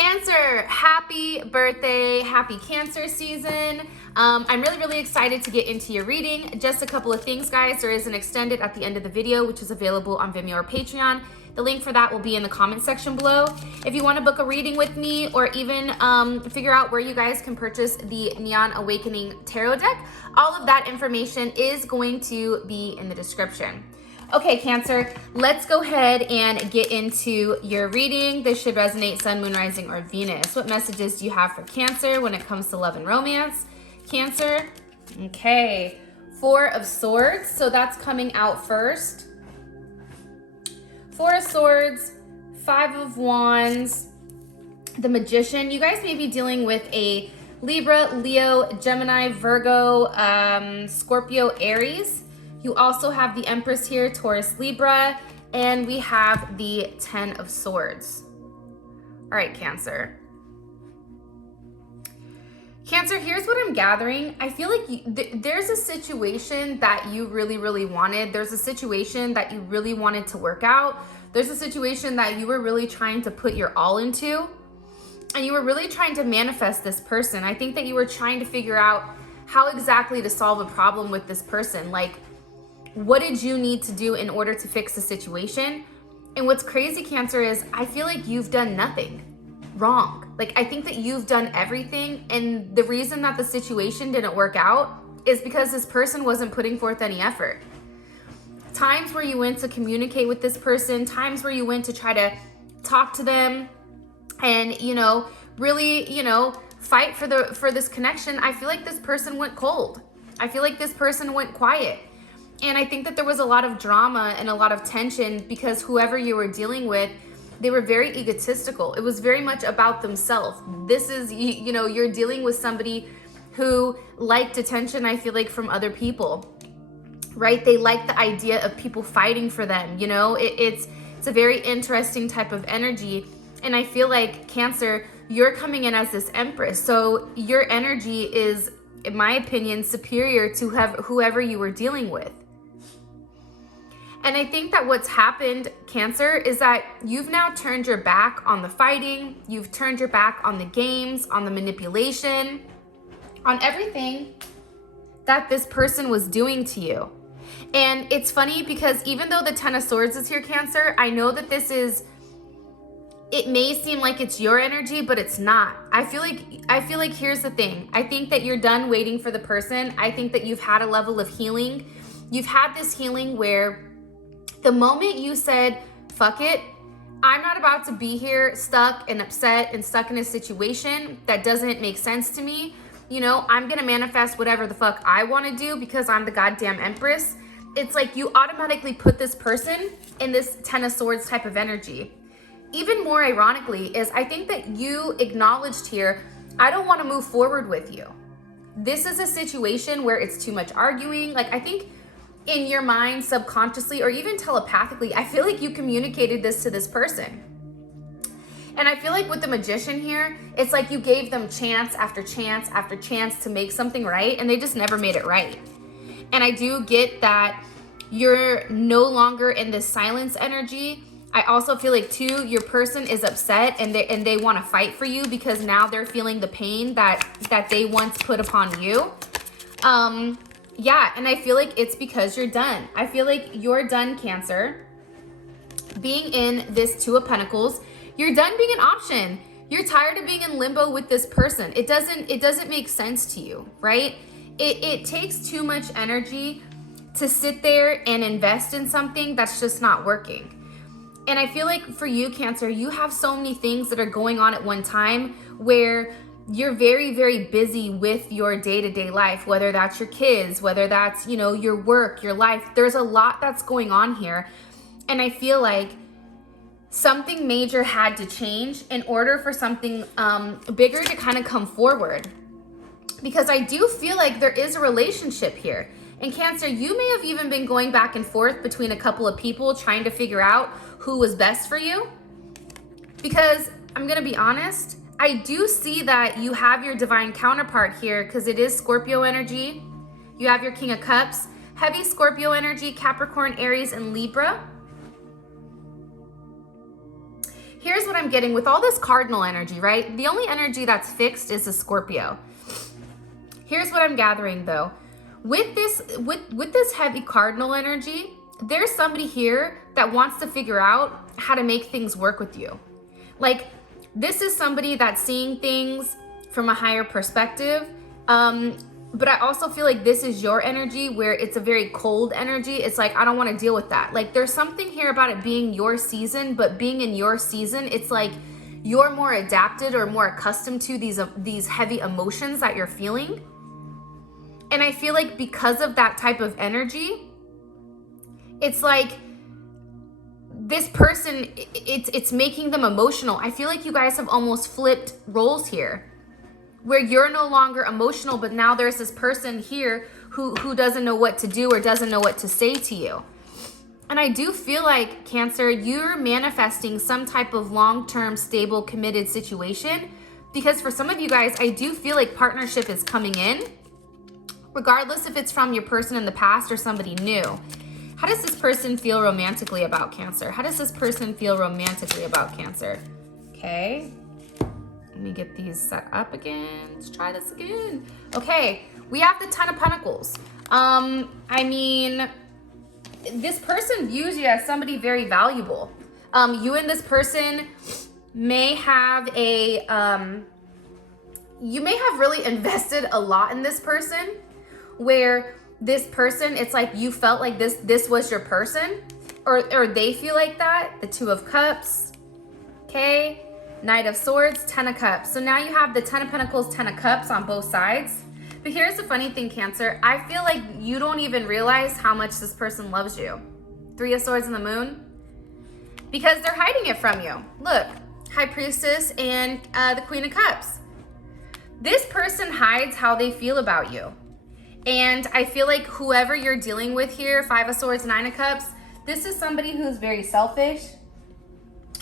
Cancer, happy birthday, happy Cancer season. I'm really excited to get into your reading. Just a couple of things, guys. There is an extended at the end of the video, which is available on Vimeo or Patreon. The link for that will be in the comment section below. If you want to book a reading with me or even figure out where you guys can purchase the Neon Awakening Tarot deck, all of that information is going to be in the description. Okay, Cancer, let's go ahead and get into your reading. This should resonate Sun, Moon, Rising, or Venus. What messages do you have for Cancer when it comes to love and romance? Cancer, okay, Four of Swords, so that's coming out first. Four of Swords, Five of Wands, the Magician. You guys may be dealing with a Libra, Leo, Gemini, Virgo, Scorpio, Aries. You also have the Empress here, Taurus, Libra, and we have the Ten of Swords. All right, Cancer. Cancer, here's what I'm gathering. I feel like there's a situation that you really wanted. There's a situation that you really wanted to work out. There's a situation that you were really trying to put your all into, and you were really trying to manifest this person. I think that you were trying to figure out how exactly to solve a problem with this person. Like, what did you need to do in order to fix the situation? And what's crazy, Cancer, is I feel like you've done nothing wrong. Like, I think that you've done everything, and the reason that the situation didn't work out is because this person wasn't putting forth any effort. Times where you went to communicate with this person, times where you went to try to talk to them and, really, fight for this connection, I feel like this person went cold. I feel like this person went quiet. And I think that there was a lot of drama and a lot of tension because whoever you were dealing with, they were very egotistical. It was very much about themselves. This is, you're dealing with somebody who liked attention, I feel like, from other people, right? They like the idea of people fighting for them. It's a very interesting type of energy. And I feel like, Cancer, you're coming in as this Empress. So your energy is, in my opinion, superior to whoever you were dealing with. And I think that what's happened, Cancer, is that you've now turned your back on the fighting. You've turned your back on the games, on the manipulation, on everything that this person was doing to you. And it's funny because even though the Ten of Swords is here, Cancer, I know that it may seem like it's your energy, but it's not. I feel like here's the thing. I think that you're done waiting for the person. I think that you've had a level of healing. You've had this healing where the moment you said, fuck it, I'm not about to be here stuck and upset and stuck in a situation that doesn't make sense to me. I'm going to manifest whatever the fuck I want to do because I'm the goddamn Empress. It's like you automatically put this person in this Ten of Swords type of energy. Even more ironically is I think that you acknowledged here, I don't want to move forward with you. This is a situation where it's too much arguing. Like, I think in your mind, subconsciously, or even telepathically, I feel like you communicated this to this person. And I feel like with the Magician here, it's like you gave them chance after chance after chance to make something right, and they just never made it right. And I do get that you're no longer in this silence energy. I also feel like too, your person is upset and they want to fight for you because now they're feeling the pain that they once put upon you. Yeah, and I feel like it's because you're done. I feel like you're done, Cancer. Being in this Two of Pentacles, you're done being an option. You're tired of being in limbo with this person. It doesn't make sense to you, right? It takes too much energy to sit there and invest in something that's just not working. And I feel like for you, Cancer, you have so many things that are going on at one time where you're very busy with your day-to-day life, whether that's your kids, whether that's, your work, your life. There's a lot that's going on here. And I feel like something major had to change in order for something bigger to kind of come forward. Because I do feel like there is a relationship here. And Cancer, you may have even been going back and forth between a couple of people trying to figure out who was best for you. Because I'm going to be honest, I do see that you have your divine counterpart here because it is Scorpio energy. You have your King of Cups, heavy Scorpio energy, Capricorn, Aries, and Libra. here's what I'm getting with all this cardinal energy, right? The only energy that's fixed is a Scorpio. Here's what I'm gathering though. With this heavy cardinal energy, there's somebody here that wants to figure out how to make things work with you. Like, this is somebody that's seeing things from a higher perspective. But I also feel like this is your energy where it's a very cold energy. It's like, I don't want to deal with that. Like, there's something here about it being your season, but being in your season, it's like you're more adapted or more accustomed to these heavy emotions that you're feeling. And I feel like because of that type of energy, it's like this person, it's making them emotional. I feel like you guys have almost flipped roles here, where you're no longer emotional, but now there's this person here who doesn't know what to do or doesn't know what to say to you. And I do feel like, Cancer, you're manifesting some type of long-term, stable, committed situation, because for some of you guys, I do feel like partnership is coming in, regardless if it's from your person in the past or somebody new. How does this person feel romantically about Cancer? How does this person feel romantically about Cancer? Okay. Let me get these set up again. Let's try this again. Okay, we have the Ten of Pentacles. I mean, this person views you as somebody very valuable. You and this person may have you may have really invested a lot in this person, where this person, it's like you felt like this was your person, or they feel like that. The Two of Cups, okay? Knight of Swords, Ten of Cups. So now you have the Ten of Pentacles, Ten of Cups on both sides. But here's the funny thing, Cancer. I feel like you don't even realize how much this person loves you. Three of Swords and the Moon. Because they're hiding it from you. Look, High Priestess and the Queen of Cups. This person hides how they feel about you. And I feel like whoever you're dealing with here, Five of Swords, Nine of Cups, this is somebody who's very selfish,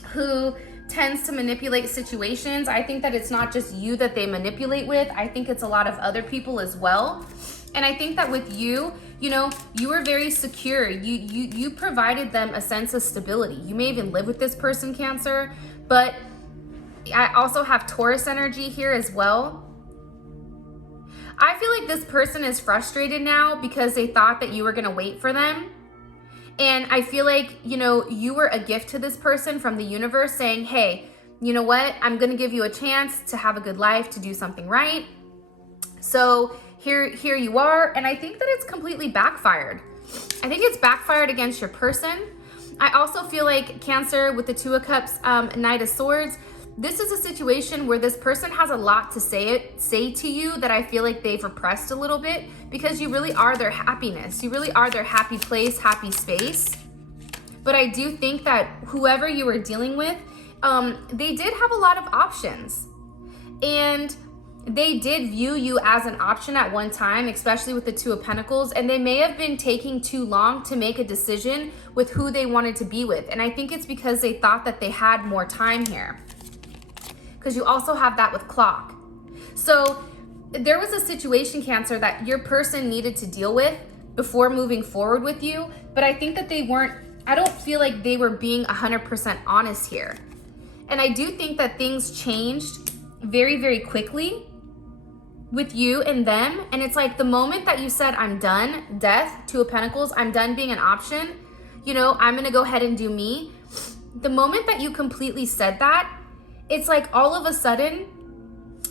who tends to manipulate situations. I think that it's not just you that they manipulate with. I think it's a lot of other people as well. And I think that with you, you know, you were very secure. You provided them a sense of stability. You may even live with this person, Cancer, but I also have Taurus energy here as well. I feel like this person is frustrated now because they thought that you were gonna wait for them. And I feel like, you know, you were a gift to this person from the universe saying, hey, you know what? I'm going to give you a chance to have a good life, to do something right. So here you are. And I think that it's completely backfired. I think it's backfired against your person. I also feel like, Cancer, with the Two of Cups, Knight of Swords, this is a situation where this person has a lot to say to you that I feel like they've repressed a little bit, because you really are their happiness. You really are their happy place, happy space. But I do think that whoever you were dealing with, they did have a lot of options. And they did view you as an option at one time, especially with the Two of Pentacles. And they may have been taking too long to make a decision with who they wanted to be with. And I think it's because they thought that they had more time here. Because you also have that with Clock. So there was a situation, Cancer, that your person needed to deal with before moving forward with you. But I think that I don't feel like they were being 100% honest here. And I do think that things changed very, very quickly with you and them. And it's like the moment that you said, I'm done, Death, Two of Pentacles, I'm done being an option, you know, I'm gonna go ahead and do me. The moment that you completely said that, it's like all of a sudden,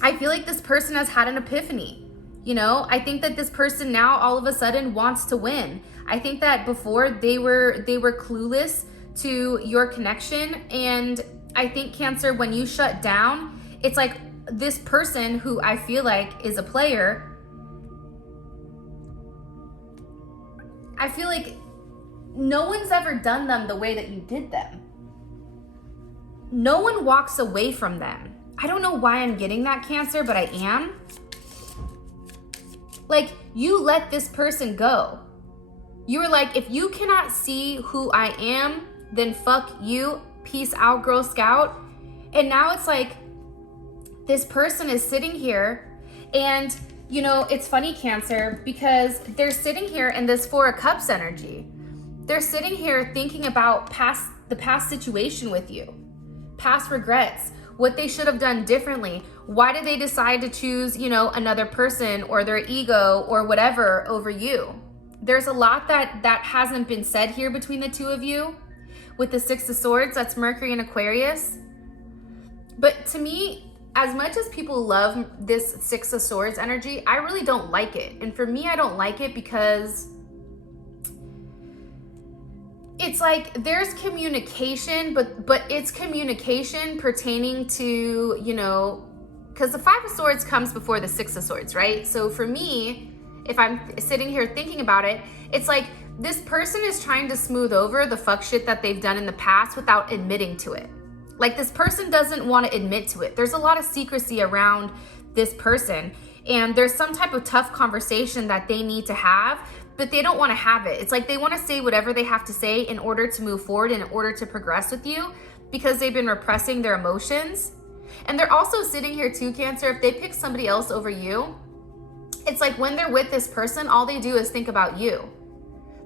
I feel like this person has had an epiphany. You know, I think that this person now all of a sudden wants to win. I think that before they were clueless to your connection. And I think, Cancer, when you shut down, it's like this person who I feel like is a player, I feel like no one's ever done them the way that you did them. No one walks away from them. I don't know why I'm getting that, Cancer, but I am. Like, you let this person go. You were like, if you cannot see who I am, then fuck you. Peace out, Girl Scout. And now it's like, this person is sitting here and, you know, it's funny, Cancer, because they're sitting here in this Four of Cups energy. They're sitting here thinking about the past situation with you. past regrets, what they should have done differently. Why did they decide to choose, you know, another person or their ego or whatever over you? There's a lot that hasn't been said here between the two of you. With the Six of Swords, that's Mercury and Aquarius. But to me, as much as people love this Six of Swords energy, I really don't like it. And for me, I don't like it because it's like there's communication, but it's communication pertaining to, you know, because the Five of Swords comes before the Six of Swords, right? So for me, if I'm sitting here thinking about it, it's like this person is trying to smooth over the fuck shit that they've done in the past without admitting to it. Like, this person doesn't want to admit to it. There's a lot of secrecy around this person, and there's some type of tough conversation that they need to have, but they don't want to have it. It's like they want to say whatever they have to say in order to move forward, in order to progress with you, because they've been repressing their emotions. And they're also sitting here too, Cancer, if they pick somebody else over you, it's like when they're with this person, all they do is think about you.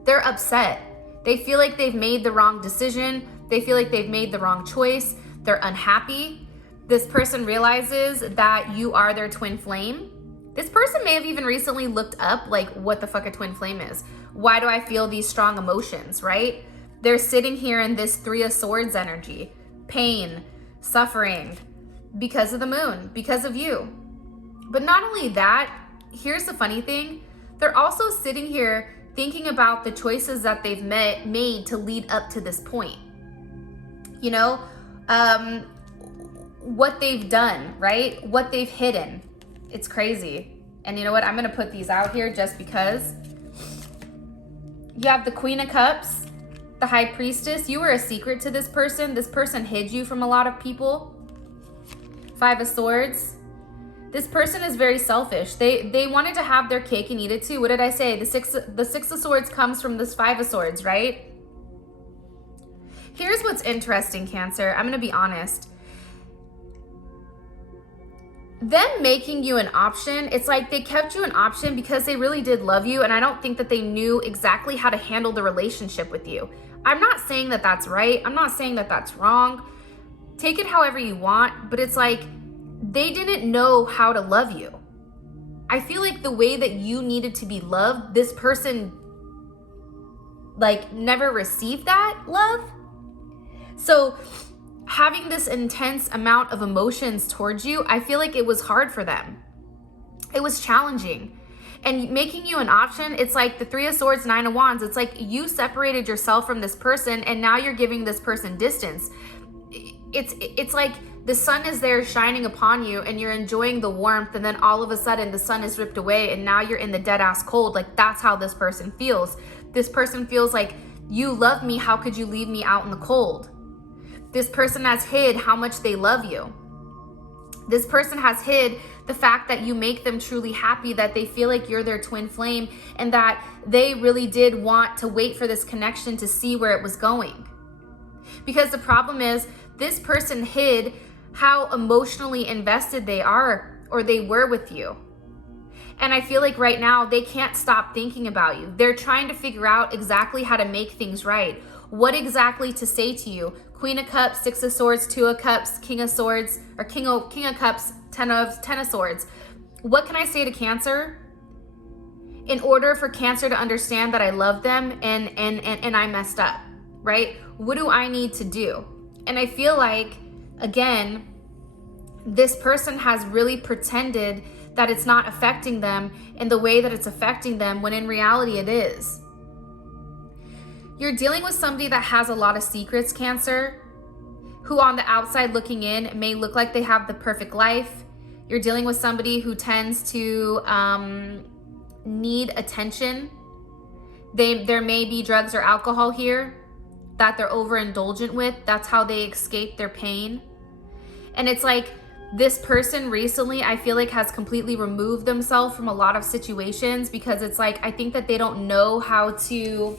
They're upset. They feel like they've made the wrong decision. They feel like they've made the wrong choice. They're unhappy. This person realizes that you are their twin flame. This person may have even recently looked up like what the fuck a twin flame is. Why do I feel these strong emotions, right? They're sitting here in this Three of Swords energy. Pain, suffering, because of the moon, because of you. But not only that, here's the funny thing. They're also sitting here thinking about the choices that they've made to lead up to this point. You know, what they've done, right? What they've hidden. It's crazy. And you know what? I'm going to put these out here just because. You have the Queen of Cups, the High Priestess. You were a secret to this person. This person hid you from a lot of people. Five of Swords. This person is very selfish. They wanted to have their cake and eat it too. What did I say? The Six of Swords comes from this Five of Swords, right? Here's what's interesting, Cancer. I'm going to be honest. Them making you an option, it's like they kept you an option because they really did love you, and I don't think that they knew exactly how to handle the relationship with you. I'm not saying that that's right. I'm not saying that that's wrong. Take it however you want, but it's like they didn't know how to love you. I feel like the way that you needed to be loved, this person like never received that love. So having this intense amount of emotions towards you, I feel like it was hard for them. It was challenging. And making you an option, it's like the Three of Swords, Nine of Wands. It's like you separated yourself from this person and now you're giving this person distance. It's like the sun is there shining upon you and you're enjoying the warmth, and then all of a sudden the sun is ripped away and now you're in the dead ass cold. Like, that's how this person feels. This person feels like, you love me, how could you leave me out in the cold? This person has hid how much they love you. This person has hid the fact that you make them truly happy, that they feel like you're their twin flame, and that they really did want to wait for this connection to see where it was going. Because the problem is, this person hid how emotionally invested they are or they were with you. And I feel like right now they can't stop thinking about you. They're trying to figure out exactly how to make things right. What exactly to say to you. Queen of Cups, Six of Swords, Two of Cups, King of Swords, or King of Cups, Ten of Swords. What can I say to Cancer in order for Cancer to understand that I love them and I messed up, right? What do I need to do? And I feel like, again, this person has really pretended that it's not affecting them in the way that it's affecting them, when in reality it is. You're dealing with somebody that has a lot of secrets, Cancer, who on the outside looking in may look like they have the perfect life. You're dealing with somebody who tends to need attention. There may be drugs or alcohol here that they're overindulgent with. That's how they escape their pain. And it's like this person recently, I feel like, has completely removed themselves from a lot of situations, because it's like, I think that they don't know how to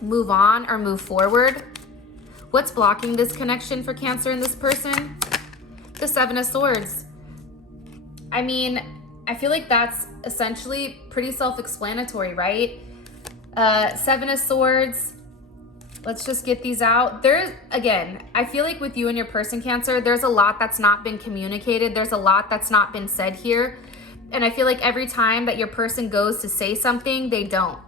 move on or move forward. What's blocking this connection for Cancer and this person? The Seven of Swords. I mean, I feel like that's essentially pretty self-explanatory, right? Seven of Swords. Let's just get these out. There's, again, I feel like with you and your person, Cancer, there's a lot that's not been communicated. There's a lot that's not been said here. And I feel like every time that your person goes to say something, they don't.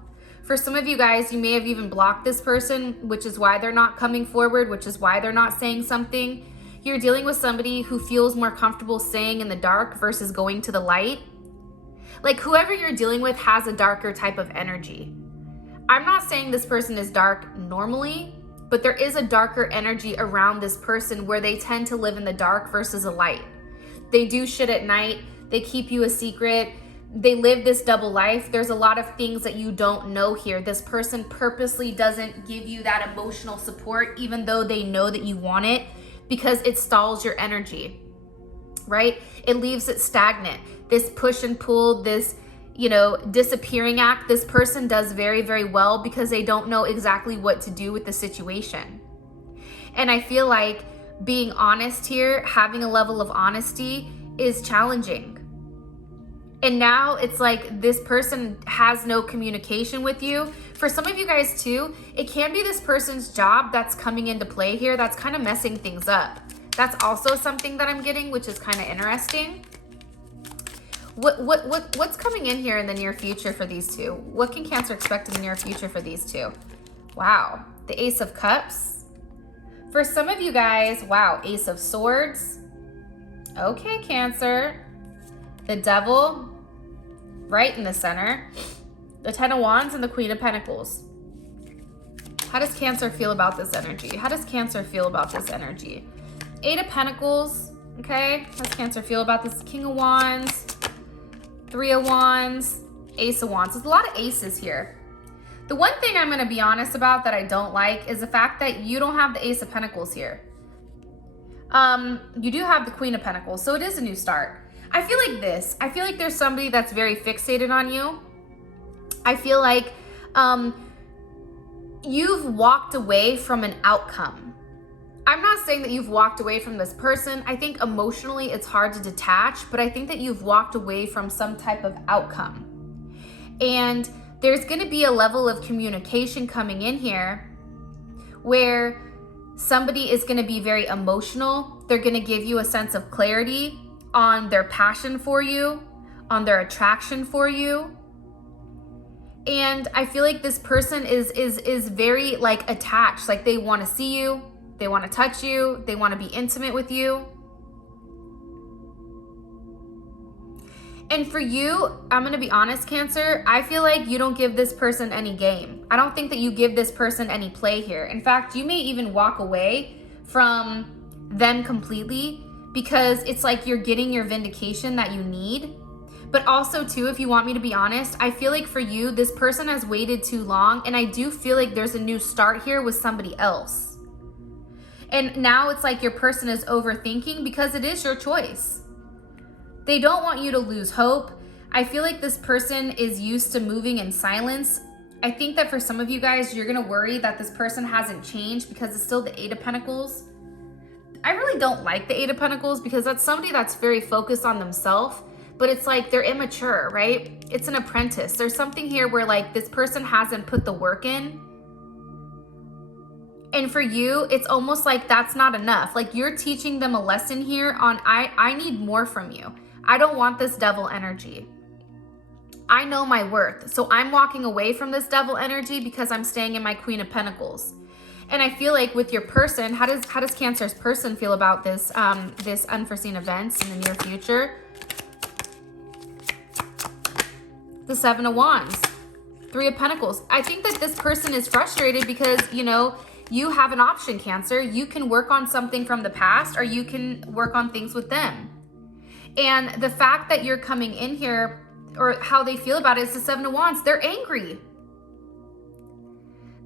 For some of you guys, you may have even blocked this person, which is why they're not coming forward, which is why they're not saying something. You're dealing with somebody who feels more comfortable staying in the dark versus going to the light. Like whoever you're dealing with has a darker type of energy. I'm not saying this person is dark normally, but there is a darker energy around this person where they tend to live in the dark versus a light. They do shit at night. They keep you a secret. They live this double life. There's a lot of things that you don't know here. This person purposely doesn't give you that emotional support, even though they know that you want it, because it stalls your energy, right? It leaves it stagnant. This push and pull, this, you know, disappearing act, this person does very, very well because they don't know exactly what to do with the situation. And I feel like being honest here, having a level of honesty is challenging. And now it's like this person has no communication with you. For some of you guys too, it can be this person's job that's coming into play here that's kind of messing things up. That's also something that I'm getting, which is kind of interesting. What's coming in here in the near future for these two? What can Cancer expect in the near future for these two? Wow, the Ace of Cups. For some of you guys, wow, Ace of Swords. Okay, Cancer. The Devil, right in the center. The Ten of Wands and the Queen of Pentacles. How does Cancer feel about this energy? How does Cancer feel about this energy? Eight of Pentacles, okay? How does Cancer feel about this? King of Wands, Three of Wands, Ace of Wands. There's a lot of aces here. The one thing I'm gonna be honest about that I don't like is the fact that you don't have the Ace of Pentacles here. You do have the Queen of Pentacles, so it is a new start. I feel like this. I feel like there's somebody that's very fixated on you. I feel like you've walked away from an outcome. I'm not saying that you've walked away from this person. I think emotionally it's hard to detach, but I think that you've walked away from some type of outcome. And there's gonna be a level of communication coming in here where somebody is gonna be very emotional. They're gonna give you a sense of clarity on their passion for you, on their attraction for you. And I feel like this person is very like attached, like they wanna see you, they wanna touch you, they wanna be intimate with you. And for you, I'm gonna be honest, Cancer, I feel like you don't give this person any game. I don't think that you give this person any play here. In fact, you may even walk away from them completely because it's like you're getting your vindication that you need. But also too, if you want me to be honest, I feel like for you, this person has waited too long, and I do feel like there's a new start here with somebody else. And now it's like your person is overthinking because it is your choice. They don't want you to lose hope. I feel like this person is used to moving in silence. I think that for some of you guys, you're gonna worry that this person hasn't changed because it's still the Eight of Pentacles. I really don't like the Eight of Pentacles because that's somebody that's very focused on themselves, but it's like they're immature, right? It's an apprentice. There's something here where like this person hasn't put the work in. And for you, it's almost like that's not enough. Like you're teaching them a lesson here on, I need more from you. I don't want this devil energy. I know my worth. So I'm walking away from this devil energy because I'm staying in my Queen of Pentacles. And I feel like with your person, how does Cancer's person feel about this, this unforeseen events in the near future? The Seven of Wands, Three of Pentacles. I think that this person is frustrated because, you know, you have an option, Cancer. You can work on something from the past or you can work on things with them. And the fact that you're coming in here, or how they feel about it, is the Seven of Wands. They're angry.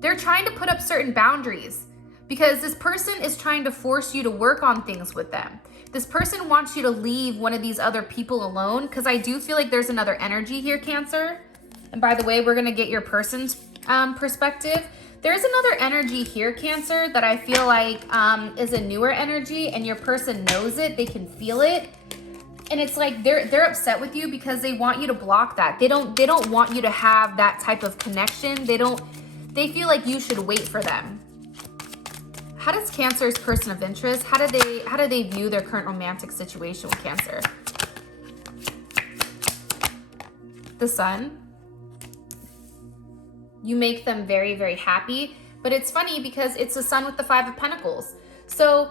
They're trying to put up certain boundaries because this person is trying to force you to work on things with them. This person wants you to leave one of these other people alone because I do feel like there's another energy here, Cancer. And by the way, we're going to get your person's perspective. There's another energy here, Cancer, that I feel like is a newer energy, and your person knows it. They can feel it. And it's like they're upset with you because they want you to block that. They don't want you to have that type of connection. They feel like you should wait for them. How does Cancer's person of interest, how do they view their current romantic situation with Cancer? The Sun. You make them very, very happy. But it's funny because it's the Sun with the Five of Pentacles. So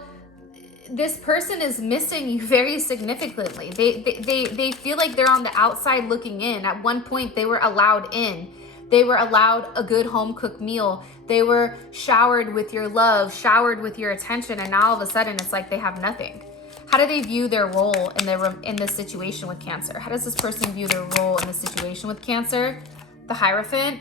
this person is missing you very significantly. They feel like they're on the outside looking in. At one point, they were allowed in. They were allowed a good home-cooked meal. They were showered with your love, showered with your attention, and now all of a sudden, it's like they have nothing. How do they view their role in this situation with Cancer? How does this person view their role in the situation with Cancer? The Hierophant.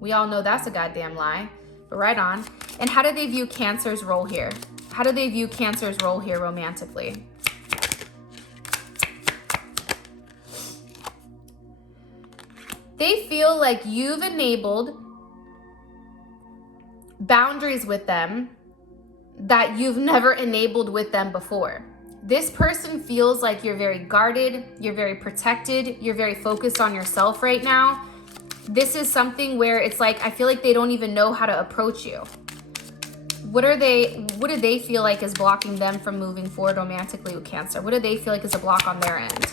We all know that's a goddamn lie, but right on. And how do they view Cancer's role here? How do they view Cancer's role here romantically? They feel like you've enabled boundaries with them that you've never enabled with them before. This person feels like you're very guarded, you're very protected, you're very focused on yourself right now. This is something where it's like, I feel like they don't even know how to approach you. What do they feel like is blocking them from moving forward romantically with Cancer? What do they feel like is a block on their end?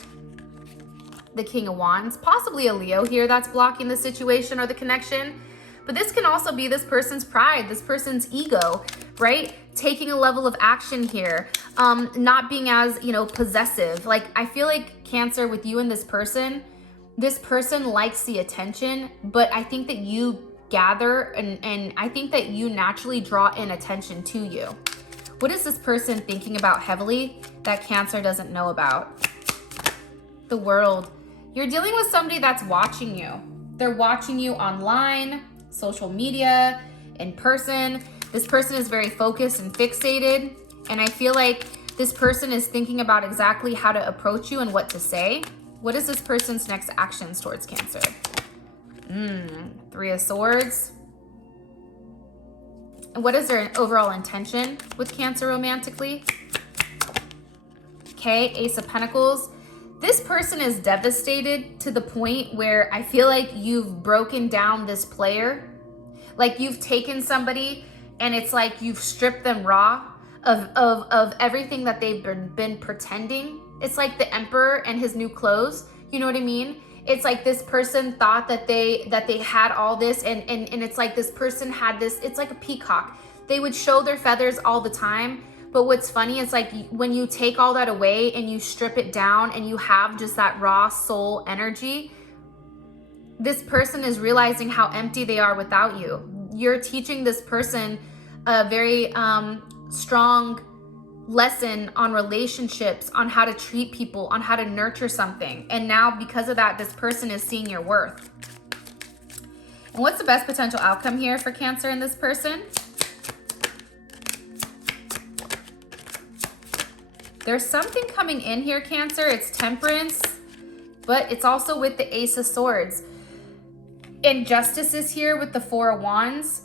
The King of Wands, possibly a Leo here that's blocking the situation or the connection. But this can also be this person's pride, this person's ego, right? Taking a level of action here, not being as, possessive. Like, I feel like Cancer with you and this person likes the attention, but I think that you gather and I think that you naturally draw in attention to you. What is this person thinking about heavily that Cancer doesn't know about? The World. You're dealing with somebody that's watching you. They're watching you online, social media, in person. This person is very focused and fixated, and I feel like this person is thinking about exactly how to approach you and what to say. What is this person's next actions towards Cancer? Three of Swords. And what is their overall intention with Cancer romantically? Okay, Ace of Pentacles. This person is devastated to the point where I feel like you've broken down this player. Like you've taken somebody and it's like you've stripped them raw of everything that they've been pretending. It's like the Emperor and his new clothes. You know what I mean? It's like this person thought that they had all this and it's like this person had this. It's like a peacock. They would show their feathers all the time. But what's funny is like when you take all that away and you strip it down and you have just that raw soul energy, this person is realizing how empty they are without you. You're teaching this person a very strong lesson on relationships, on how to treat people, on how to nurture something. And now because of that, this person is seeing your worth. And what's the best potential outcome here for Cancer and this person? There's something coming in here, Cancer. It's Temperance, but it's also with the Ace of Swords. And Justice is here with the Four of Wands.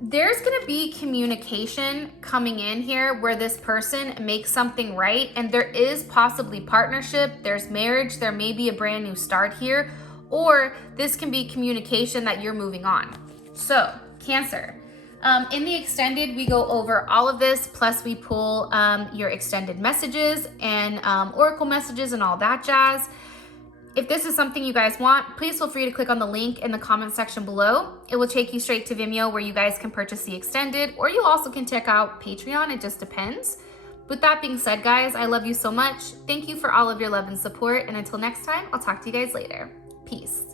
There's going to be communication coming in here where this person makes something right, and there is possibly partnership, there's marriage, there may be a brand new start here, or this can be communication that you're moving on. So, Cancer. In the extended, we go over all of this, plus we pull your extended messages and oracle messages and all that jazz. If this is something you guys want, please feel free to click on the link in the comment section below. It will take you straight to Vimeo where you guys can purchase the extended, or you also can check out Patreon. It just depends. With that being said, guys, I love you so much. Thank you for all of your love and support. And until next time, I'll talk to you guys later. Peace.